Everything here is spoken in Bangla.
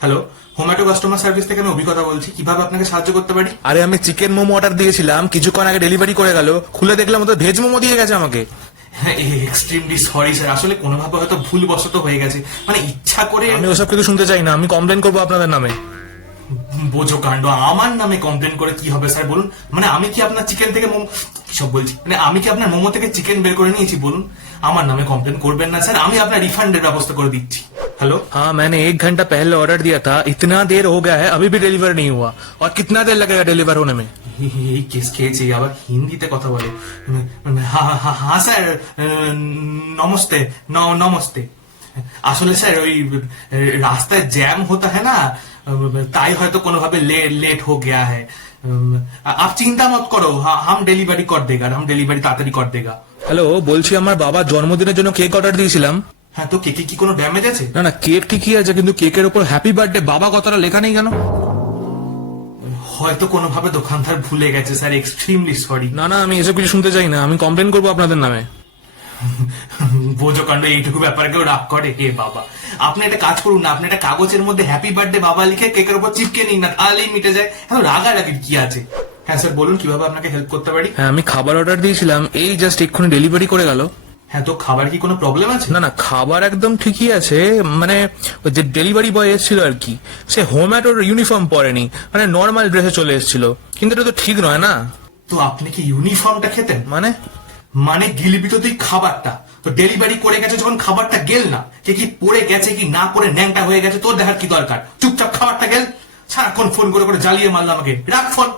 হ্যালো, হোম্যাটো কাস্টমার সার্ভিস থেকে আমি অভিজ্ঞতা বলছি। কিভাবে আপনাকে সাহায্য করতে পারি? আরে আমি চিকেন মোমো অর্ডার দিয়েছিলাম, কিছুক্ষণ আগে ডেলিভারি করে গেল। খুলে দেখলাম তো ভেজ মোমো দিয়ে গেছে আমাকে। হ্যাঁ, এক্সট্রিমলি সরি স্যার, আসলে কোনোভাবে হয়তো ভুলবশত হয়ে গেছে, মানে ইচ্ছা করে। আমি ওসব কিছু শুনতে চাই না, আমি কমপ্লেন করবো আপনাদের নামে। বোঝো কাণ্ড, আমার নামে কমপ্লেন করে কি হবে স্যার বলুন? মানে আমি কি আপনার চিকেন থেকে মোমো, কি সব বলছি, মানে আমি কি আপনার মোমো থেকে চিকেন বের করে নিয়েছি বলুন? আমার নামে কমপ্লেন করবেন না স্যার, আমি আপনার রিফান্ডের ব্যবস্থা করে দিচ্ছি। हेलो, हाँ, मैंने 1 घंटा पहले ऑर्डर दिया था, इतना देर हो गया है अभी भी डिलीवर नहीं हुआ। और कितना देर लगेगा डिलीवर होने में? এই কেস খেয়েছে, আবার হিন্দিতে কথা বলে। হ্যাঁ হ্যাঁ হ্যাঁ স্যার, নমস্তে। নমস্তে। আসলে স্যার ওই রাস্তায় জ্যাম होता है ना, তাই হয়তো কোনোভাবে लेट हो गया है। आप चिंता मत करो, हम डिलीवरी कर देगा, हम डिलीवरी তাড়াতাড়ি कर देगा। হ্যালো, বলছি আমার বাবার জন্মদিনের জন্য কেক অর্ডার দিয়েছিলাম। হ্যাঁ, তো কেকে কি কোনো ড্যামেজ আছে? না না, কেক ঠিকই আছে, কিন্তু কেকের উপর হ্যাপি বার্থডে বাবা কথাটা লেখা নেই কেন? হয়তো কোনোভাবে দোকানদার ভুলে গেছে স্যার, এক্সট্রিমলি সরি। না না, আমি এসব কিছু শুনতে চাই না, আমি কমপ্লেন করবো আপনাদের নামে। বোঝো কাণ্ড, এইটুকু ব্যাপারে কেউ রাগ করে? হে বাবা, আপনি একটা কাজ করুন না, আপনি একটা কাগজের মধ্যে হ্যাপি বার্থডে বাবা লিখে কেকের উপর চিপকে নিন না, তাহলেই মিটে যায়। এখন রাগারাগির কি আছে? হ্যাঁ স্যার বলুন, কিভাবে আপনাকে হেল্প করতে পারি? হ্যাঁ, আমি খাবার অর্ডার দিয়েছিলাম, এই জাস্ট এক্ষুনি ডেলিভারি করে গেল। হ্যাঁ, তো খাবার কি কোনো প্রবলেম আছে? না না, খাবার একদম ঠিকই আছে, মানে ওই যে ডেলিভারি বয় এসেছিল আর কি, সে হোম্যাটোর ইউনিফর্ম পরেনি, মানে নর্মাল ড্রেসে চলে এসেছিল, কিন্তু এটা তো ঠিক নয় না। তো আপনি কি ইউনিফর্মটা খেতেন? মানে গিলবি তো তুই খাবারটা, তো ডেলিভারি করে গেছে যখন খাবারটা গেল না, কে কি পড়ে গেছে কি না পড়ে ন্যাংটা হয়ে গেছে তোর দেখার কি দরকার? চুপচাপ খাবারটা গেল, সারাক্ষণ ফোন করে করে জ্বালিয়ে মারলো আমাকে। রাখ ফোন।